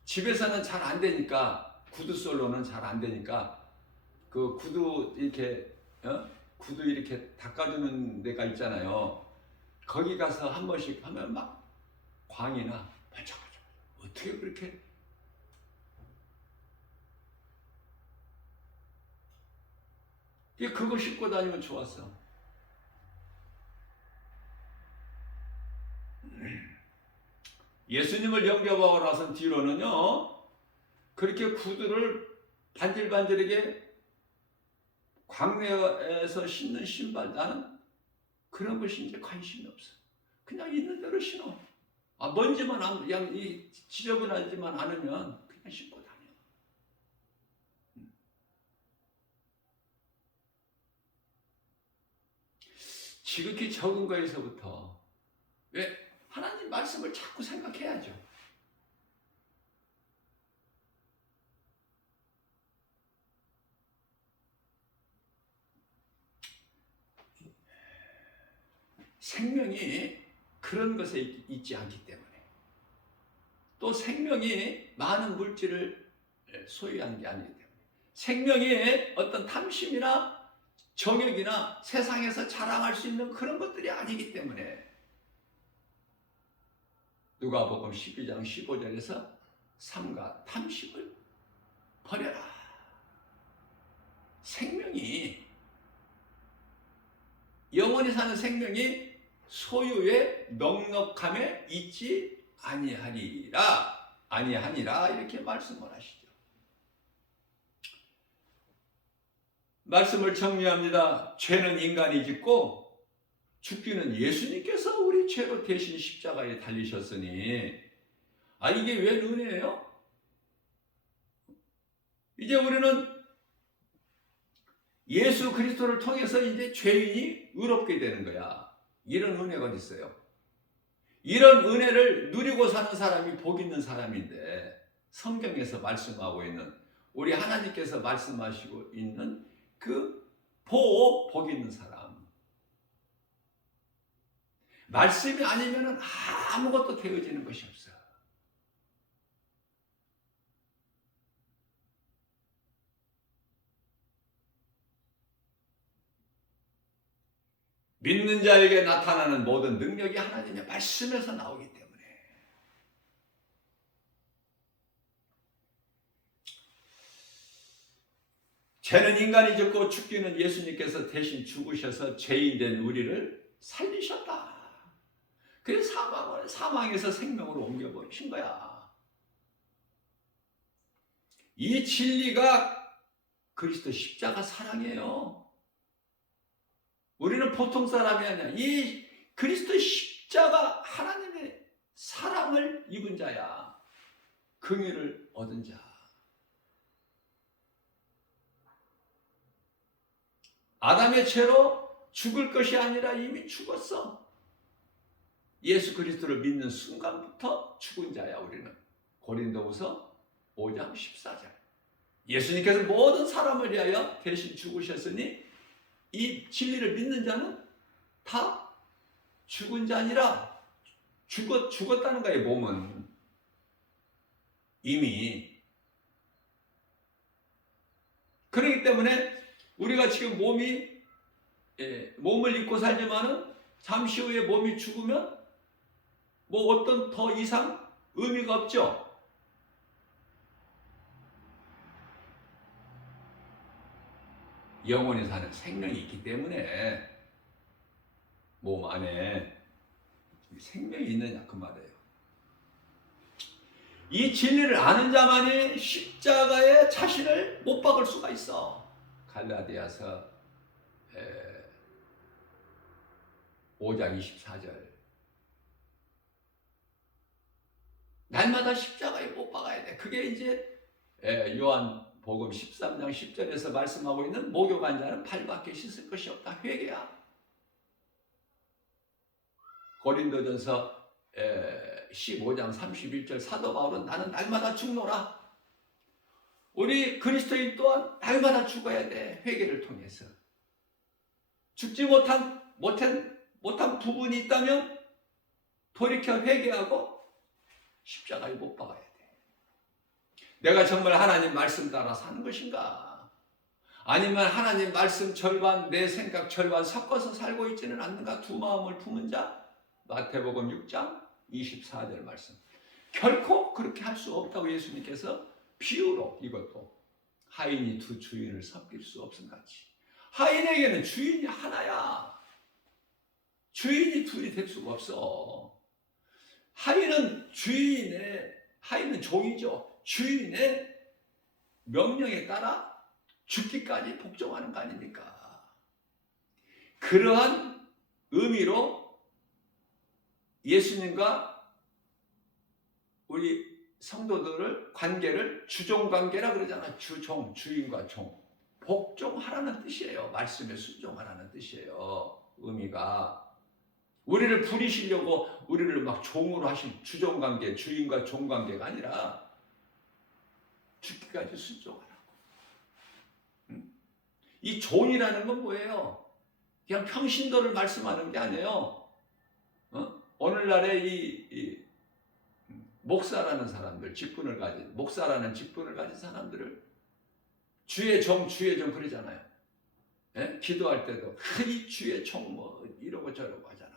집에서는 잘 안 되니까 구두솔로는 잘 안 되니까 그 구두 이렇게 구두 이렇게 닦아주는 데가 있잖아요. 거기 가서 한 번씩 하면 막 광이나 번쩍번쩍. 어떻게 그렇게 그거 신고 다니면 좋았어. 예수님을 영접하고 나선 뒤로는요 그렇게 구두를 반질반질하게 광내에서 신는 신발, 나는 그런 것이 이제 관심이 없어. 그냥 있는 대로 신어. 먼지만 그냥 지저분하지만 않으면 그냥 신고 다녀. 지극히 적은 거에서부터 왜 하나님 말씀을 자꾸 생각해야죠. 생명이 그런 것에 있지 않기 때문에, 또 생명이 많은 물질을 소유한 게 아니기 때문에, 생명이 어떤 탐심이나 정욕이나 세상에서 자랑할 수 있는 그런 것들이 아니기 때문에 누가복음 12장 15절에서 삼가 탐심을 버려라. 생명이, 영원히 사는 생명이 소유의 넉넉함에 있지 아니하니라 이렇게 말씀을 하시죠. 말씀을 정리합니다. 죄는 인간이 짓고 죽기는 예수님께서 우리 죄로 대신 십자가에 달리셨으니, 이게 왜 은혜예요? 이제 우리는 예수 그리스도를 통해서 이제 죄인이 의롭게 되는 거야. 이런 은혜가 어디 있어요? 이런 은혜를 누리고 사는 사람이 복 있는 사람인데, 성경에서 말씀하고 있는, 우리 하나님께서 말씀하시고 있는 그 복 있는 사람. 말씀이 아니면 아무것도 되어지는 것이 없어. 믿는 자에게 나타나는 모든 능력이 하나님의 말씀에서 나오기 때문에, 죄는 인간이 짓고 죽기는 예수님께서 대신 죽으셔서 죄인 된 우리를 살리셨다. 그래서 사망을 사망에서 생명으로 옮겨버리신 거야. 이 진리가 그리스도 십자가 사랑이에요. 우리는 보통 사람이 아니야. 이 그리스도 십자가 하나님의 사랑을 입은 자야. 긍휼을 얻은 자. 아담의 죄로 죽을 것이 아니라 이미 죽었어. 예수 그리스도를 믿는 순간부터 죽은 자야 우리는. 고린도후서 5장 14절. 예수님께서 모든 사람을 위하여 대신 죽으셨으니 이 진리를 믿는 자는 다 죽은 자 아니라 죽었다는 거예요. 몸은 이미. 그렇기 때문에 우리가 지금 몸을 입고 살지만은 잠시 후에 몸이 죽으면 뭐 어떤 더 이상 의미가 없죠. 영원히 사는 생명이 있기 때문에 몸 안에 생명이 있느냐 그 말이에요. 이 진리를 아는 자만이 십자가에 자신을 못 박을 수가 있어. 갈라디아서 5장 24절. 날마다 십자가에 못 박아야 돼. 그게 이제 요한복음 13장 10절에서 말씀하고 있는 목욕한 자는 발밖에 씻을 것이 없다. 회개야. 고린도전서 15장 31절 사도 바울은 나는 날마다 죽노라. 우리 그리스도인 또한 날마다 죽어야 돼. 회개를 통해서. 죽지 못한 부분이 있다면 돌이켜 회개하고 십자가에 못 박아야 돼. 내가 정말 하나님 말씀 따라 사는 것인가? 아니면 하나님 말씀 절반, 내 생각 절반 섞어서 살고 있지는 않는가? 두 마음을 품은 자, 마태복음 6장 24절 말씀. 결코 그렇게 할 수 없다고 예수님께서 비유로 이것도 하인이 두 주인을 섬길 수 없음같이 하인에게는 주인이 하나야. 주인이 둘이 될 수가 없어. 하인은 종이죠. 주인의 명령에 따라 죽기까지 복종하는 거 아닙니까? 그러한 의미로 예수님과 우리 성도들을 관계를 주종관계라 그러잖아. 주종, 주인과 종. 복종하라는 뜻이에요. 말씀에 순종하라는 뜻이에요. 의미가. 우리를 부리시려고 우리를 막 종으로 하신 주종관계, 주인과 종관계가 아니라 죽기까지 순종하라고. 이 종이라는 건 뭐예요? 그냥 평신도를 말씀하는 게 아니에요. 오늘날의 이 목사라는 사람들, 목사라는 직분을 가진 사람들을 주의 종 그러잖아요. 예? 기도할 때도 이 주의 종 뭐 이러고 저러고 하잖아.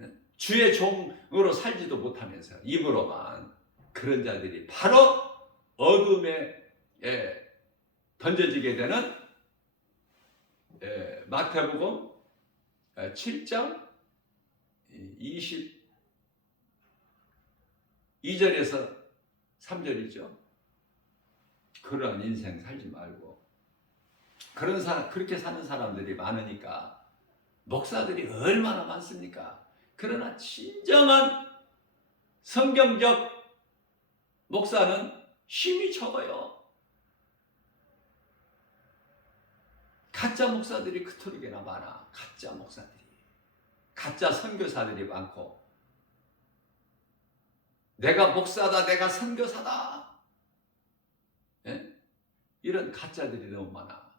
예? 주의 종으로 살지도 못하면서 입으로만. 그런 자들이 바로 어둠에 던져지게 되는 마태복음 7장 22절에서 3절이죠. 그러한 인생 살지 말고 그렇게 사는 사람들이 많으니까 목사들이 얼마나 많습니까? 그러나 진정한 성경적 목사는 힘이 적어요. 가짜 목사들이 그토록이나 많아. 가짜 목사들이. 가짜 선교사들이 많고 내가 목사다, 내가 선교사다. 예? 이런 가짜들이 너무 많아.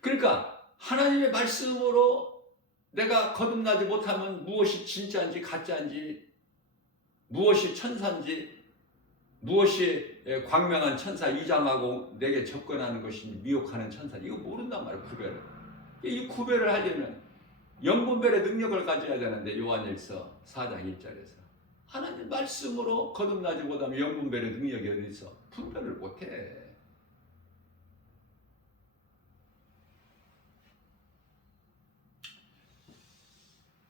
그러니까 하나님의 말씀으로 내가 거듭나지 못하면 무엇이 진짜인지 가짜인지, 무엇이 천사인지, 무엇이 광명한 천사 이장하고 내게 접근하는 것인지 미혹하는 천사, 이거 모른단 말이에요. 구별을. 이 구별을 하려면 영분별의 능력을 가져야 되는데 요한일서 4장 1절에서 하나님 말씀으로 거듭나지 못하면 영분별의 능력이 어디 있어? 분별을 못해.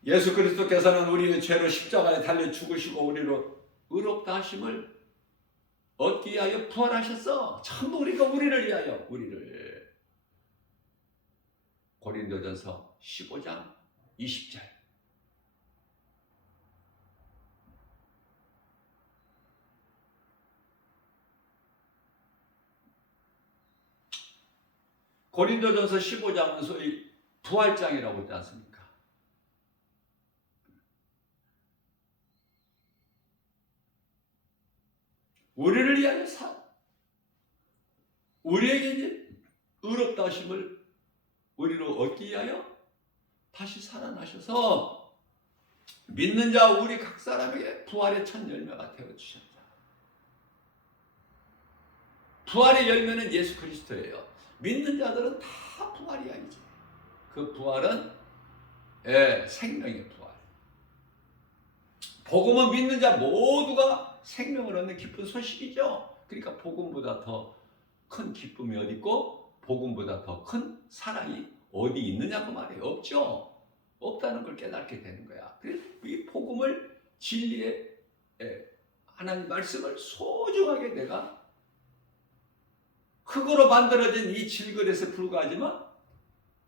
예수 그리스도께서는 우리의 죄로 십자가에 달려 죽으시고 우리로 의롭다 하심을 얻기 위하여 부활하셨어. 전부 우리를 위하여. 우리를. 고린도전서 15장 20절. 고린도전서 15장은 소위 부활장이라고 했지 않습니까? 우리를 위하여 우리에게 이제 의롭다 하심을 우리로 얻기 위하여 다시 살아나셔서 믿는 자 우리 각 사람에게 부활의 첫 열매가 되어주셨다. 부활의 열매는 예수 그리스도예요. 믿는 자들은 다 부활이야 이제. 그 부활은 생명의 부활. 복음은 믿는 자 모두가 생명을 얻는 기쁜 소식이죠. 그러니까 복음보다 더 큰 기쁨이 어디 있고 복음보다 더 큰 사랑이 어디 있느냐고 말이에요. 없죠. 없다는 걸 깨닫게 되는 거야. 그래서 이 복음을 진리의 하나님 말씀을 소중하게 내가 흙으로 만들어진 이 질그릇에 불과하지만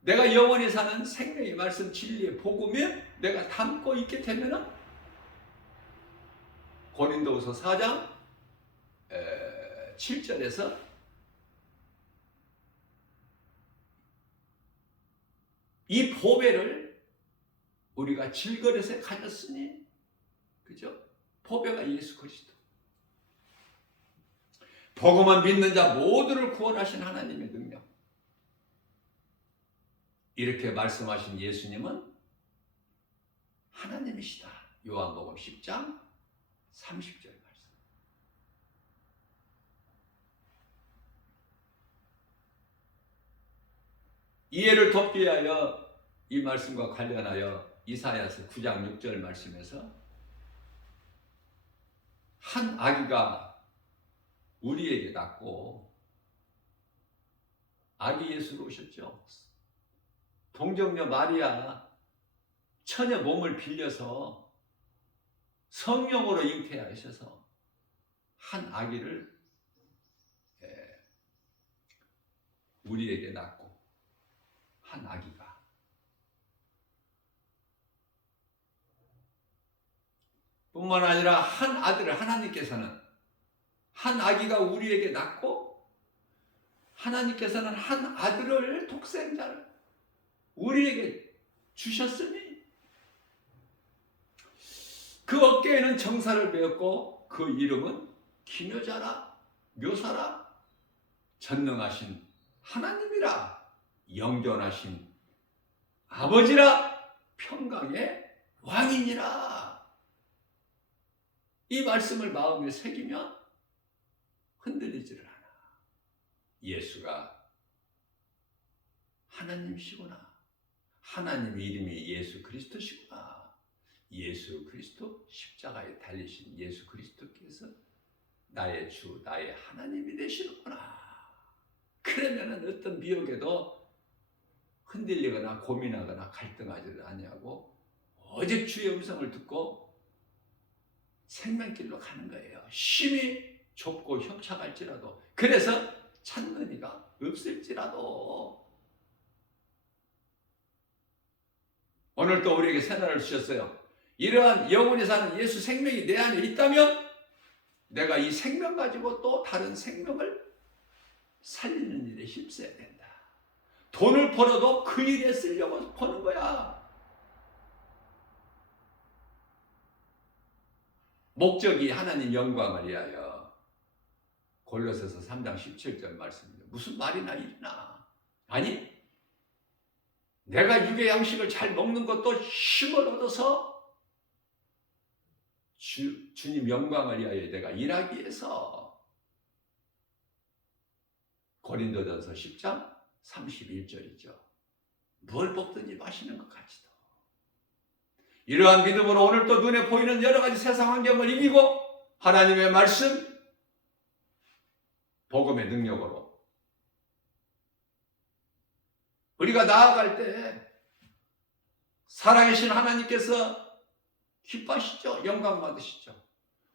내가 영원히 사는 생명의 말씀 진리의 복음에 내가 담고 있게 되면은 고린도후서 4장 7절에서 이 보배를 우리가 질그릇에 가졌으니, 그죠? 보배가 예수 그리스도. 복음만 믿는 자 모두를 구원하신 하나님의 능력. 이렇게 말씀하신 예수님은 하나님이시다. 요한복음 10장 30절 말씀. 이해를 돕기 위하여 이 말씀과 관련하여 이사야서 9장 6절 말씀에서 한 아기가 우리에게 낳고, 아기 예수로 오셨죠. 동정녀 마리아 처녀 몸을 빌려서 성령으로 잉태하셔서 한 아기를 우리에게 낳고, 한 아기가 뿐만 아니라 한 아들을, 하나님께서는 한 아기가 우리에게 낳고 하나님께서는 한 아들을, 독생자를 우리에게 주셨으니 그 어깨에는 정사를 메었고 그 이름은 기묘자라, 묘사라, 전능하신 하나님이라, 영존하신 아버지라, 평강의 왕이니라. 이 말씀을 마음에 새기면 흔들리지를 않아. 예수가 하나님이시구나. 하나님 이름이 예수 그리스도시구나. 예수 그리스도, 십자가에 달리신 예수 그리스도께서 나의 주, 나의 하나님이 되시는구나. 그러면은 어떤 미혹에도 흔들리거나 고민하거나 갈등하지를 아니하고 오직 주의 음성을 듣고 생명길로 가는 거예요. 심히 좁고 협착할지라도, 그래서 찾는 이가 없을지라도. 오늘 또 우리에게 새날을 주셨어요. 이러한 영원히 사는 예수 생명이 내 안에 있다면 내가 이 생명 가지고 또 다른 생명을 살리는 일에 힘써야 된다. 돈을 벌어도 그 일에 쓰려고 버는 거야. 목적이 하나님 영광을 위하여. 골로새서 3장 17절 말씀입니다. 무슨 말이나 일이나. 아니, 내가 육의 양식을 잘 먹는 것도 힘을 얻어서 주님 영광을 위하여 내가 일하기 위해서. 고린도전서 10장 31절이죠. 뭘 먹든지 마시는 것 같지도. 이러한 믿음으로 오늘 또 눈에 보이는 여러 가지 세상 환경을 이기고 하나님의 말씀, 복음의 능력으로 우리가 나아갈 때 살아계신 하나님께서 기뻐하시죠. 영광 받으시죠.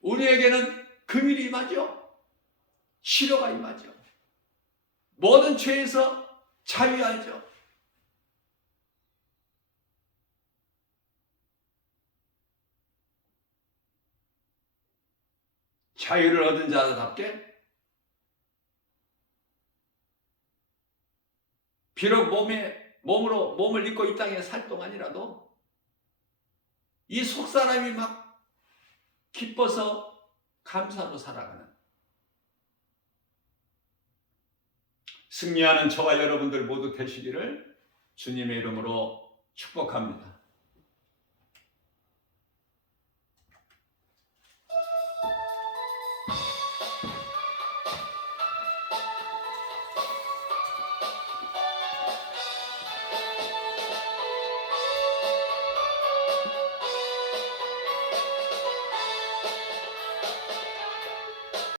우리에게는 금일이 임하죠. 치료가 임하죠. 모든 죄에서 자유하죠. 자유를 얻은 자답게 비록 몸을 입고 이 땅에 살 동안이라도 이 속사람이 막 기뻐서 감사로 살아가는 승리하는 저와 여러분들 모두 되시기를 주님의 이름으로 축복합니다.